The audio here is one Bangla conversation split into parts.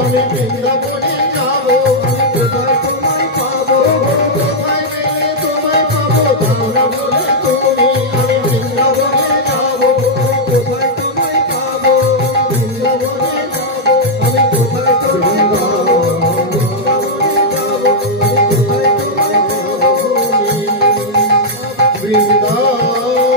আমি বৃন্দাবনে যাব, আমি কোথায় তোমায় পাবো, কোথায় গেলে তোমায় পাবো, দাও না বলে তুমি। আমি বৃন্দাবনে যাব, কোথায় তোমায় পাবো, বৃন্দাবনে যাব, আমি কোথায় তোমায় পাবো, বৃন্দাবনে যাব, আমি কোথায় তোমায় পাবো, বৃন্দাবনে যাব,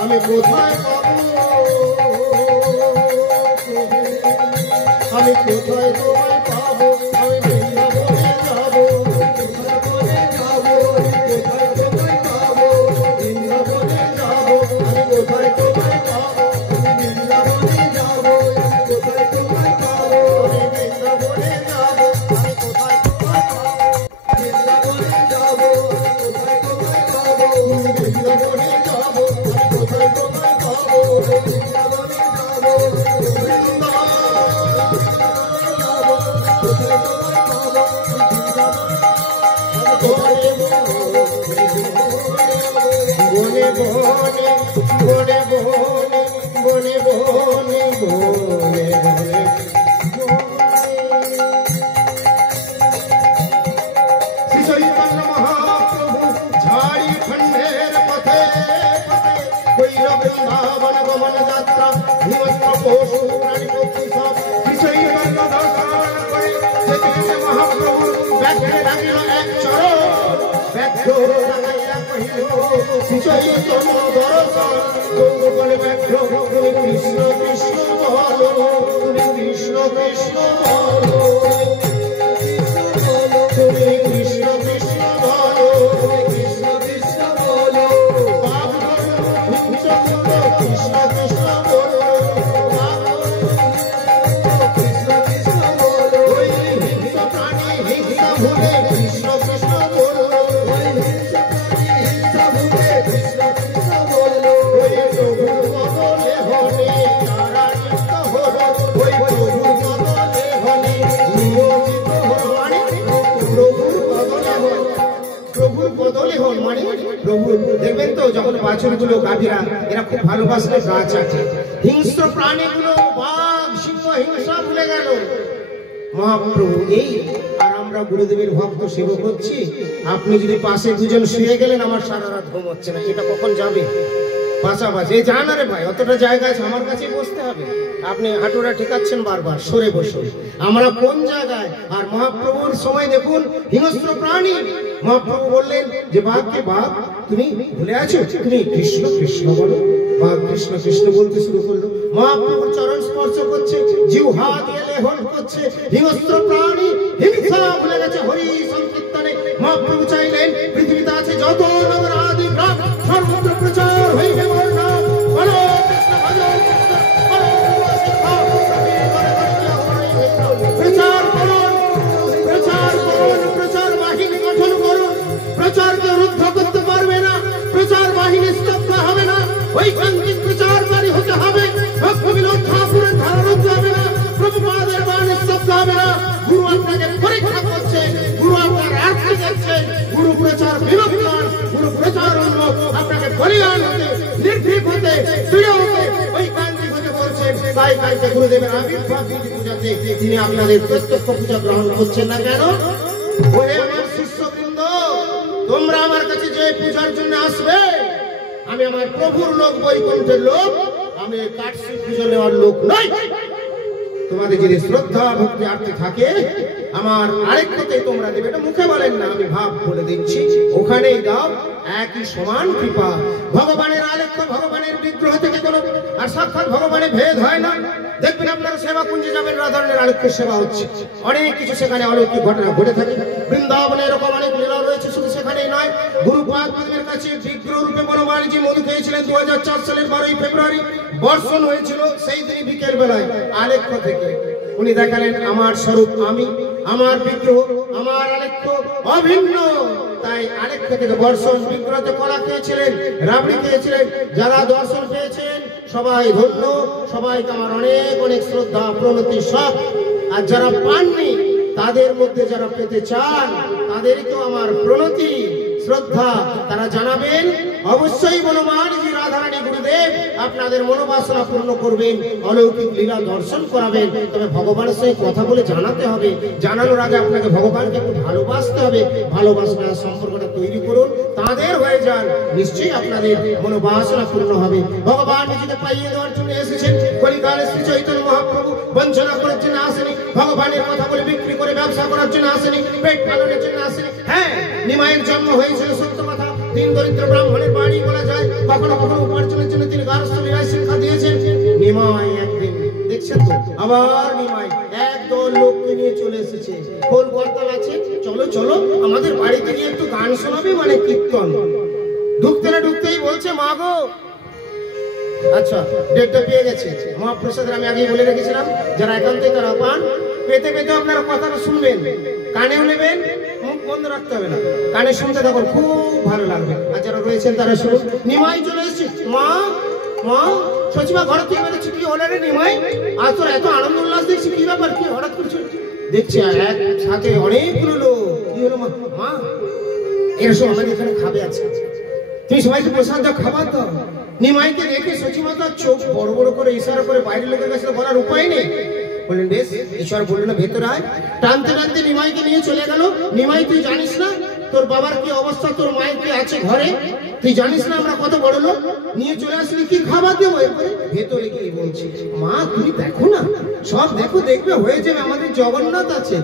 আমি কোথায় পাবো, আমি কোথায় তোমায় পাবো, আমি বৃন্দাবনে যাব, বৃন্দাবনে যাব, কোথায় তোমায় পাবো, বৃন্দাবনে যাব, আমি কোথায় তোমায় পাবো, বৃন্দাবনে যাব, কোথায় তোমায় পাবো, আমি বৃন্দাবনে যাব, আমি কোথায় তোমায় পাবো, বৃন্দাবনে যাব, কোথায় তোমায় পাবো, বৃন্দাবনে যাব, আমি কোথায় তোমায় পাবো, বৃন্দাবনে যাব, বনে বনে বনে বনে বনে বনে বনে শ্রী চৈতন্য মহাপ্রভু ঝাড়খণ্ডের পথে কৈর বৃন্দাবন গমন যাত্রা হিমস্র পশু প্রাণী পক্ষী সব শ্রী চৈতন্য দর্শন করে চৈতন্য মহাপ্রভু ব্যাঘ্রে রাখিল এক চরণ ব্যাঘ্র রাখাইয়া কহিল শ্রী চৈতন্য দর্শন গৌরবলে ব্যাঘ্র তুমি কৃষ্ণ কৃষ্ণ বলো, তুমি কৃষ্ণ কৃষ্ণ বলো, তুমি কৃষ্ণ কৃষ্ণ বলো, তুমি কৃষ্ণ কৃষ্ণ বলো, কৃষ্ণ কৃষ্ণ বলো, কৃষ্ণ কৃষ্ণ বলো, ওই হিংস প্রাণী হিংসা ভুলে কৃষ্ণ কৃষ্ণ বলো, ওই হিংসা প্রাণী হিংসা ভুলে কৃষ্ণ কৃষ্ণ বলো, ওই প্রভুর বদলে হলে তারা নিত্য হলো, ওই প্রভুর বদলে হলে নিয়োজিত হল, মানে প্রভুর বদলে হল, প্রভুর বদলে হল মানে প্রভু। দেখবেন তো যখন বাছুরগুলো গাভীরা এরা খুব ভালোবাসলে গাছ আছে, হিংস্র প্রাণীগুলো বাঘ সিংহ হিংসা ভুলে গেল মহাপ্রভু এই। আর আমরা গুরুদেবের ভক্ত সেবক হচ্ছি, আপনি যদি পাশে দুজন শুয়ে গেলেন আমার সারা রাত ঘুম হচ্ছে না, এটা কখন যাবে? পাশাপাশি যান আরে ভাই, অতটা জায়গা আছে আমার কাছে বসতে হবে, আপনি হাঁটুরা ঠেকাচ্ছেন বারবার, সরে বসে আমরা কোন জায়গায়? আর মহাপ্রভুর সময় দেখুন হিংস্র প্রাণী, মহাপ্রভু বললেন যে বাঘকে বাঘ তুমি ভুলে আছো, তুমি কৃষ্ণ কৃষ্ণ বলো, বাঘ কৃষ্ণ কৃষ্ণ বলতে শুরু করলো, মহাপ্রভুর চরণ স্পর্শ করছে, জিহ্বা দিয়ে লেহন করছে, হিংস্র প্রাণী হিংসা ভুলে গেছে হরি সংকীর্তনে। মহাপ্রভু চাইলেন পৃথিবীতে আছে যত নগরাদি গ্রাম সর্বত্র প্রচার হইবে মোর নাম, বলো কৃষ্ণ ভজো কৃষ্ণ, বলো প্রচার করুন, প্রচার করুন, প্রচার বাহিনী গঠন করুন, প্রচারকে রুদ্ধ করতে পারবে না, প্রচার বাহিনী স্তব্ধ হবে না, ঐকান্তিক প্রচারকারী হতে হবে, ভক্তবিনোদ ঠাকুরের ধারা রুদ্ধ হবে না, প্রভুপাদের বাণী স্তব্ধ হবে না। গুরু আপনাকে পরীক্ষা করছে, গুরু আপনার আর্থ দেখছে, গুরু প্রচার বিলোপ নয়, গুরু প্রচার উন্মুখ, আপনাকে বলিয়ান হতে, নির্ভীক হতে, দৃঢ় হতে, ঐকান্তিক হতে বলছেন। তাই কালকে গুরুদেবের আবির্ভাব তিথি পূজাতে তিনি আপনাদের প্রত্যক্ষ পূজা গ্রহণ করছেন না কেন? ওরে আমার শিষ্যবৃন্দ, তোমরা আমার কাছে যে পূজার জন্য আসবে, আমি আমার প্রভুর লোক, বৈকুণ্ঠের লোক, আমি কাটছি পুজো নেওয়ার লোক নই। তোমাদের যদি শ্রদ্ধা ভক্তি আর্থে থাকে আমার আরেক কথাই তোমরা দেবে, এটা মুখে বলেন না, আমি ভাব বলে দিচ্ছি, ওখানেই দাও একই সমান কৃপা। ভগবানের আলেখ্য, ভগবানের বিগ্রহ থেকে কোনো আর সাক্ষাৎ ভগবানের ভেদ হয় না। দেখবেন আপনারা সেবা কুঞ্জে যাবেন, রাধারণের আলেখ্য সেবা হচ্ছে, অনেক কিছু সেখানে অলৌকিক ঘটনা ঘটে থাকে। বৃন্দাবনে এরকম অনেক লীলা রয়েছে, শুধু সেখানেই নয়, গুরুপাদ পদ্মের কাছে বিগ্রহ রূপে বনমালীজি মধু খেয়েছিলেন 2004 সালের 12ই ফেব্রুয়ারি, বর্ষণ হয়েছিল সেই দিনই বিকেল বেলায়। আলেখ্য থেকে উনি দেখালেন আমার স্বরূপ আমি, আমার বিগ্রহ, আমার আলেখ্য অভিন্ন। তাই আলেখ্য থেকে বর্ষণ, বিগ্রহতে কলা খেয়েছিলেন, রাবড়ি খেয়েছিলেন। যারা দর্শন পেয়েছেন সবাই ধন্য, সবাইকে আমার অনেক অনেক শ্রদ্ধা প্রণতি সব। আর যারা পাননি তাদের মধ্যে যারা পেতে চান তাদেরকেও আমার প্রণতি শ্রদ্ধা তারা জানাবেন। অবশ্যই বনমালীজি রাধারানী গুরুদেব আপনাদের মনোবাসনা পূর্ণ করবেন, অলৌকিক লীলা দর্শন করাবেন। তবে ভগবানের সঙ্গে কথা বলে জানাতে হবে, জানানোর আগে আপনাকে ভগবানকে একটু ভালোবাসতে হবে। ভালোবাসার সম্পর্কটা তৈরি করুন, তাদের হয়ে যান, নিশ্চয়ই আপনাদের মনোবাসনা পূর্ণ হবে। ভগবান নিজেকে পাইয়ে দেওয়ার জন্য এসেছেন। কলিকালে শ্রী চৈতন্য মহাপ্রভু বঞ্চনা করার জন্য আসেনি, ভগবানের কথা বলে বিক্রি করে ব্যবসা করার জন্য আসেনি, পেট পালনের জন্য আসেনি। হ্যাঁ, নিমাইয়ের জন্ম হয়েছিল সত্য কথা, তিন দরিদ্র ব্রাহ্মণের বাড়ি বলা যায়। কখনো কখনো উপার্জনের জন্য তিনি গার্হস্থ্য লীলায় শিক্ষা দিয়েছেন। নিমাই একদিন দেখছেন তো আবার নিমাই একদল লোককে নিয়ে চলে এসেছে। খোল করতাল আছে, চলো চলো আমাদের বাড়িতে গিয়ে একটু গান শোনাবে, মানে কীর্তন। ঢুকতে না ঢুকতেই বলছে, মা গো, আচ্ছা ডেটটা পেয়ে গেছে। মহাপ্রসাদের আমি আগেই বলে রেখেছিলাম, যারা একান্তই তারা পান, পেতে পেতে আপনারা কথাটা শুনবেন, কানেও নেবেন, মুখ বন্ধ রাখতে হবে না, কানে শুনতে থাকুন, খুব ভালো লাগবে। আর যারা রয়েছেন তারা শুনুন। নিমাই চলে এসেছে। মা মা সচিবা ঘর থেকে বেরোচ্ছে, কি হলো রে নিমাই? আজ তোর এত আনন্দ উল্লাস দেখছি, কি ব্যাপার, কি হঠাৎ করছো? দেখছি এক সাথে অনেকগুলো লোক। কি হলো মা? মা এরা সব আমাদের এখানে খাবে আছে, তুমি সবাইকে প্রসাদ দাও, খাবার দাও। নিমাইকে দেখে সচিমাতা চোখ বড় বড় করে ইশারা করে বাইরের লোকের কাছে বলার উপায় নেই। বললেন বেশ, ঈশ্বর বললেন ভেতরে আয়। টানতে টানতে নিমাইকে নিয়ে চলে গেল। নিমাই, তুই জানিস না তোর বাবার কি অবস্থা, তোর মায়ের কি আছে ঘরে? তুই জানিস না আমরা কত বড় লোক? নিয়ে চলে আসলি, কি খাবার দেবো? এরপরে ভেতরে গিয়ে বলছি, মা তুমি দেখো না, সব দেখো, দেখবে হয়ে যাবে, আমাদের জগন্নাথ আছে।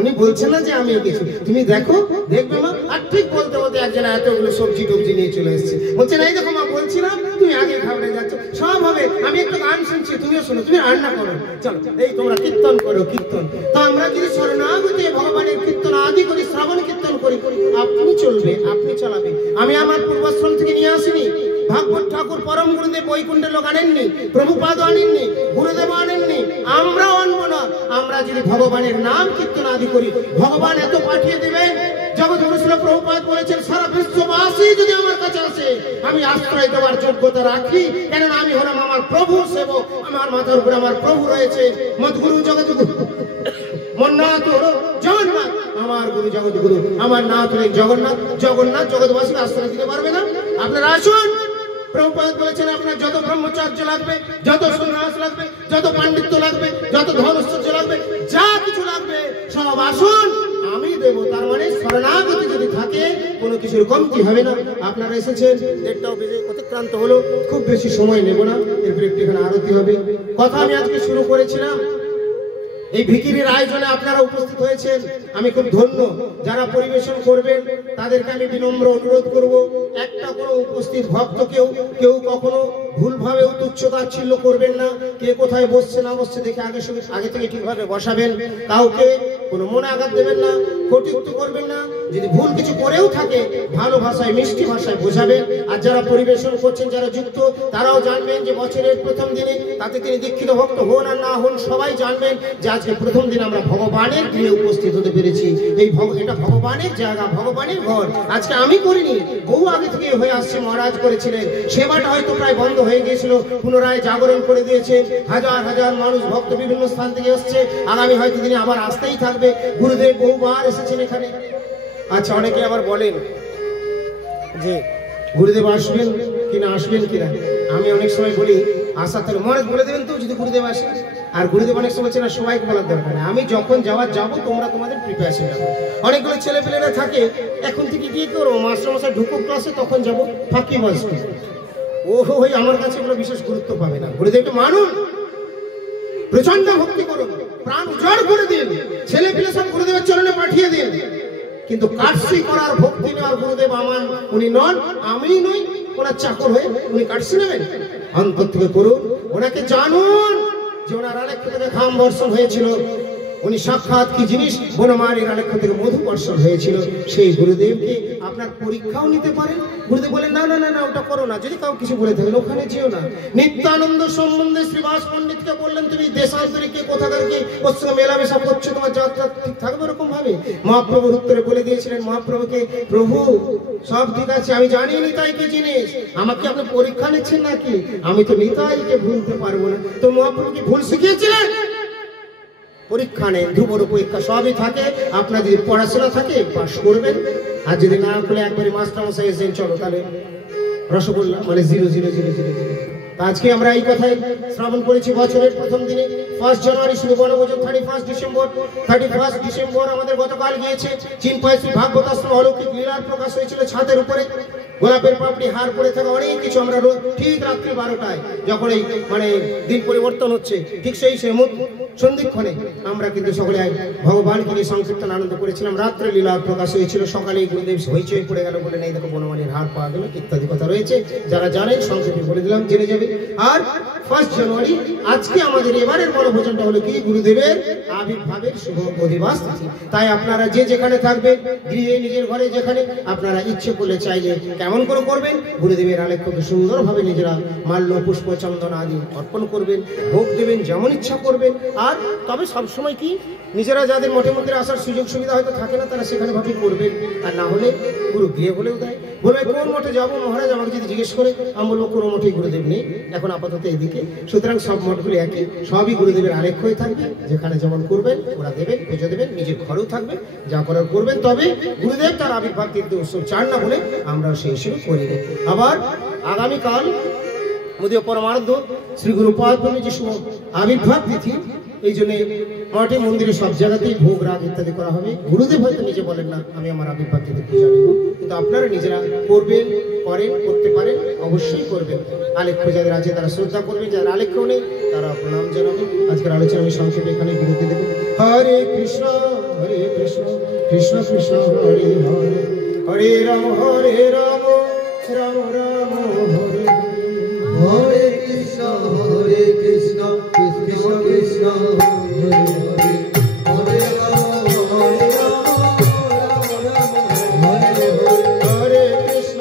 উনি বলছেন না যে আমি গেছি, তুমি দেখো, দেখবে মা। আর ঠিক বলতে বলতে একজন এতগুলো সবজি টবজি নিয়ে চলে এসছে। বলছে না, এই দেখো মা, বলছিলাম তুমি আগে খাবারে যাচ্ছ, সব হবে, আমি একটু গান শুনছি, তুমিও শোনো, তুমি রান্না করো, চলো এই তোমরা কীর্তন করো, কীর্তন। তো আমরা যদি শরণাগতি ভগবানের কীর্তন আদি করি, শ্রবণ কীর্তন করি, আপনি চলবে, আপনি চালাবে। আমি আমার পূর্বাশ্রম থেকে নিয়ে আসিনি, ভাগবত ঠাকুর পরম গুরুদেব বৈকুণ্ঠের লোক আনেননি, প্রভুপাদ আনেননি, গুরুদেব আনেননি, আমরাও আনবো না। আমরা যদি ভগবানের নাম কীর্তন আদি করি, ভগবান এত পাঠিয়ে দেবেন। জগৎগুরু শ্রীল প্রভুপাদ বলেছেন, সারা বিশ্ববাসী যদি আমার কাছে আসে, আমি আশ্রয় দেওয়ার যোগ্যতা রাখি, কেননা আমি হলাম আমার প্রভুর সেবক, আমার মাথার উপরে আমার প্রভু রয়েছে। মৎগুরু জগৎগুরু মন্নাথ হলো জগন্নাথ, আমার গুরু জগৎগুরু, আমার নাথ হলেন জগন্নাথ। জগন্নাথ জগৎবাসীকে আশ্রয় দিতে পারবে না। আপনারা আসুন। প্রভুপাদ বলেছেন, আপনার যত ব্রহ্মচর্য লাগবে, যত সন্ন্যাস লাগবে, যত পাণ্ডিত্য লাগবে, যত ধনৈশ্বর্য লাগবে, যা কিছু লাগবে সব আসুন, আমি দেব। তার মানে শরণাগতি যদি থাকে কোনো কিছুর কমতি হবে না। আপনারা এসেছেন, দেড়টাও বেজে অতিক্রান্ত হলো, খুব বেশি সময় নেব না, এরপরে একটু এখানে আরতি হবে। কথা আমি আজকে শুরু করেছিলাম, এই ভিকিরির আয়োজনে আপনারা উপস্থিত হয়েছেন, আমি খুব ধন্য। যারা পরিবেশন করবেন তাদেরকে আমি বিনম্র অনুরোধ করব, একটা কোনো উপস্থিত ভক্ত কেউ কখনো ভুলভাবে তুচ্ছ-তাচ্ছিল্য করবেন না। কে কোথায় বসছে না বসছে দেখে আগে থেকে ঠিকভাবে বসাবেন। কাউকে কোনো মনে আঘাত দেবেন না, কটূক্তি করবেন না। যদি ভুল কিছু করেও থাকে ভালো ভাষায়, মিষ্টি ভাষায় বোঝাবেন। আর যারা পরিবেশন করছেন, যারা যুক্ত, তারাও জানবেন যে বছরের প্রথম দিনে, তাতে তিনি দীক্ষিত ভক্ত হন আর না হন, সবাই জানবেন যে আজকে প্রথম দিন আমরা ভগবানের গৃহে উপস্থিত হতে পেরেছি। এটা ভগবানের জায়গা, ভগবানের ঘর। আজকে আমি করিনি, বহু আগে থেকে হয়ে আসছে, মহারাজ করেছিলেন। সেবাটা হয়তো প্রায় বন্ধ হয়ে গিয়েছিল, পুনরায় জাগরণ করে দিয়েছে। হাজার হাজার মানুষ ভক্ত বিভিন্ন স্থান থেকে আসছে, আগামী হয়তো দিনে আবার আসতেই থাকবে। গুরুদেব বহুবার এসেছেন এখানে। আচ্ছা, অনেকে আবার বলেন যে গুরুদেব আসবেন কিনা, আসবেন কিনা। আমি অনেক সময় বলি, আশা তাহলে মহারাজ বলে দেবেন তো যদি গুরুদেব আসে। আর গুরুদেব অনেক সময় না, সবাইকে বলার দরকার নেই, আমি যখন যাবো তোমরা তোমাদের প্রিপারেশন যাবো। অনেকগুলো ছেলেপেলেরা থাকে, এখন থেকে গিয়ে করো মাস্টারমশাই ঢুকো ক্লাসে, তখন যাবো ফাঁকি বয়স্ক। ওহো, ওই আমার কাছে এগুলো বিশেষ গুরুত্ব পাবে না। গুরুদেবকে মানুন, প্রচন্ড ভক্তি করুন, প্রাণ উজাড় করে দিন, ছেলেপেলে সব গুরুদেবের চরণে পাঠিয়ে দিন। কিন্তু কাটসি করার ভক্তি নেওয়ার গুরুদেব আমার উনি নন, আমি নই, ওনার চাকর হয়ে উনি কাটসি নেবেন। অন্তর থেকে করুন, ওনাকে জানুন যে ওনার আলেখ্য থেকে খাম বর্ষণ হয়েছিল, উনি সাক্ষাৎ কি জিনিস, বনমালীর আলেখ্য থেকে মধু বর্ষণ হয়েছিল। সেই গুরুদেবকে আপনার পরীক্ষাও নিতে পারেন। গুরুদেব বলেন, না না না না, ওটা করো না। যদি কাউ কিছু বলে থাকেন ওখানে যেও না। নিত্যানন্দ সম্বন্ধে শ্রীবাস পণ্ডিতকে বললেন, তুমি দেশান্তরিকে কোথাকারকে ওর সঙ্গে মেলামেশা করছো, তোমার যাত্রা ঠিক থাকবে এরকম ভাবে। মহাপ্রভুর উত্তরে বলে দিয়েছিলেন মহাপ্রভুকে, প্রভু সব ঠিক আছে, আমি জানি নিতাই কি জিনিস, আমাকে আপনি পরীক্ষা নিচ্ছেন নাকি? আমি তো নিতাইকে ভুলতে পারবো না। তো মহাপ্রভু কি ভুল শিখিয়েছিলেন? পরীক্ষা নেন, ধ্রুবর পরীক্ষা সবই থাকে। আপনার যদি পড়াশোনা থাকে পাস করবেন, আর যদি না করলে একবারে মাস্টারমশাই এসেছেন চলো তাহলে রসগোল্লা মানে 00000। আজকে আমরা এই কথাই শ্রবণ করেছি বছরের প্রথম দিনে 1 জানুয়ারি শুরু বনভোজন, 31 ডিসেম্বর আমাদের গতকাল গিয়েছে চিনপাইছি ভাগবত আশ্রম অলৌকিক লীলার প্রকাশ হয়েছিল ছাদের উপরে। গোলাপের পাপড়ি হার পরে থাকা অনেক কিছু আমরা ঠিক রাত্রি 12টায় যখন এই মানে দিন পরিবর্তন হচ্ছে ঠিক সেই সন্ধিক্ষণে আমরা কিন্তু সকলে ভগবানকে নিয়ে সংকীর্তন আনন্দ করেছিলাম। রাত্রে লীলার প্রকাশ হয়েছিল, সকালে গুরুদেব হইচই পড়ে গেল বলে নেই দেখো বনমালীর হার পাওয়া গেল ইত্যাদি কথা রয়েছে। যারা জানেন সংক্ষেপে বলে দিলাম, জেনে যাবে। আর 1 জানুয়ারি আজকে আমাদের এবারের বনভোজনটা হলো কি গুরুদেবের আবির্ভাবের শুভ অধিবাস তিথি। তাই আপনারা যে যেখানে থাকবেন, গৃহে নিজের ঘরে যেখানে আপনারা ইচ্ছে করলে চাইলে কেমন করে করবেন, গুরুদেবের আলেখ্যকে সুন্দরভাবে নিজেরা মাল্য পুষ্প চন্দন আদি অর্পণ করবেন, ভোগ দেবেন যেমন ইচ্ছা করবেন। আর তবে সবসময় কি নিজেরা যাদের মঠে মন্দিরে আসার সুযোগ সুবিধা হয়তো থাকে না তারা সেখানে ভাবে করবেন, আর না হলে গুরু গৃহে বলেও দেয়। বলবে কোন মঠে যাবো মহারাজ, আমাকে যদি জিজ্ঞেস করে আমি বলবো কোনো মঠেই গুরুদেব নেই এখন আপাতত এদিকে। সুতরাং সব মঠগুলি একই, সবই গুরুদেবের আলেখ্য হয়ে থাকবে। যেখানে যেমন করবেন ওরা দেবেন, পুজো দেবেন, নিজের ঘরেও থাকবে, যা করার করবেন। তবে গুরুদেব তার আবির্ভাব তিথি উৎসব চান না বলে আমরা সেই হিসেবে করি। আবার আগামীকাল মোদীয় পরমার্ধ শ্রী গুরুপাদ যে শুভ আবির্ভাব তিথি, এই জন্য মঠে মন্দিরে সব জায়গাতেই ভোগ রাগ ইত্যাদি করা হবে। গুরুদেব হয়তো নিজে বলেন না আমি আমার আবির্ভাব তিথি পূজা নেব, কিন্তু আপনারা নিজেরা করবেন, করেন, করতে পারেন, অবশ্যই করবেন। আলেখ্য যাদের আছে তারা শ্রদ্ধা করবেন, যারা আলেখ্য নেই তারা প্রণাম জানাবেন। আজকের আলোচনা আমি সংক্ষেপে এখানে বিরতি দেব। হরে কৃষ্ণ কৃষ্ণ কৃষ্ণ হরে হরে, হরে রাম রাম রাম হরে হরে কৃষ্ণ কৃষ্ণ কৃষ্ণ হরে হরে, হরে রাম রাম রাম হরে হরে, হরে কৃষ্ণ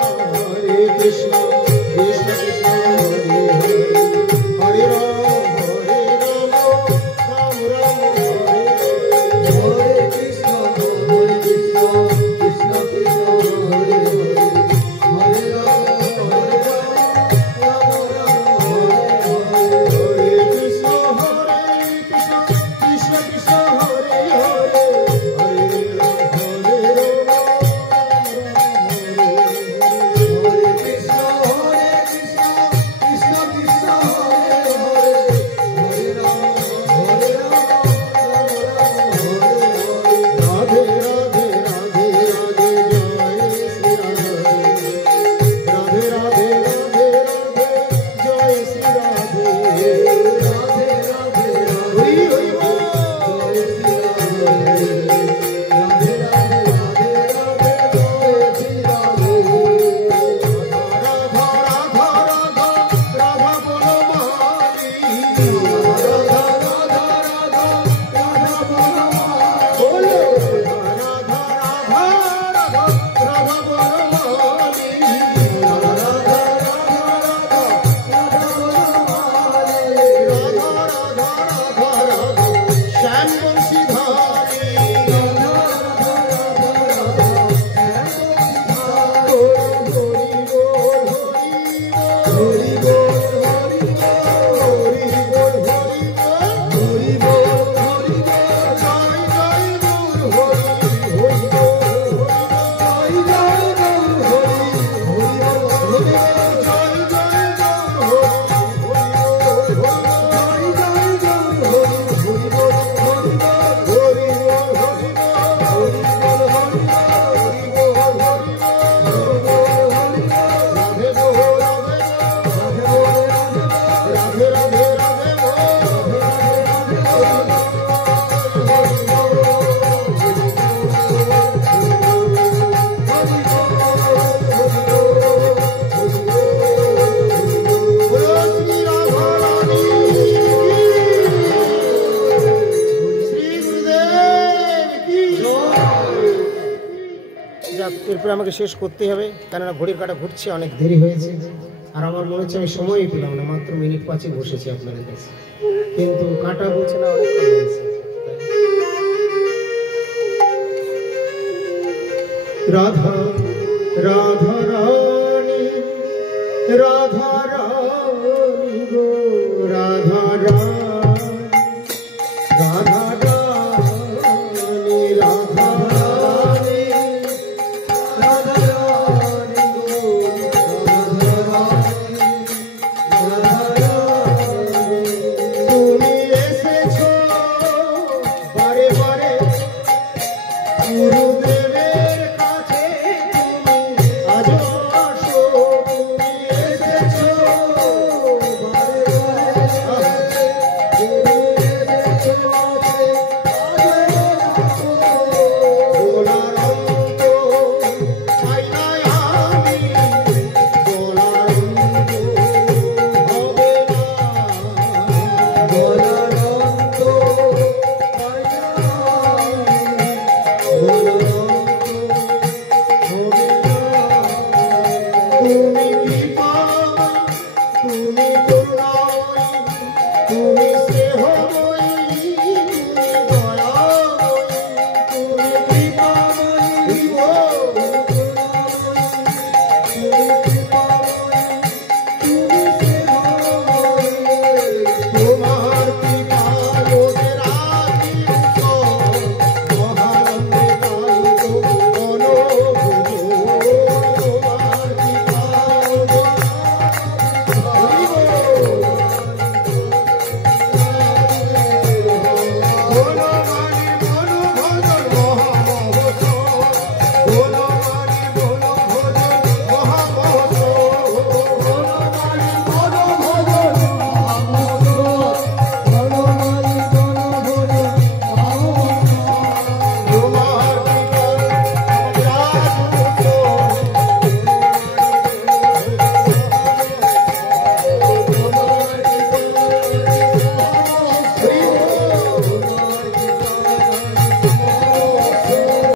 কৃষ্ণ কৃষ্ণ হরে হরে, হরে রাম রাম রাম হরে হরে, হরে কৃষ্ণ কৃষ্ণ কৃষ্ণ হরে হরে, হরে রাম এরপরে আমাকে শেষ করতে হবে, কেননা ঘড়ির কাঁটা ঘুরছে, অনেক দেরি হয়েছে। আর আমার মনে হচ্ছে আমি সময়ই পেলাম না, মাত্র মিনিট 5 বসেছি আপনাদের কাছে, কিন্তু কাঁটা বলছে না অনেক কম হয়েছে। রাধা রাধা রানী রাধা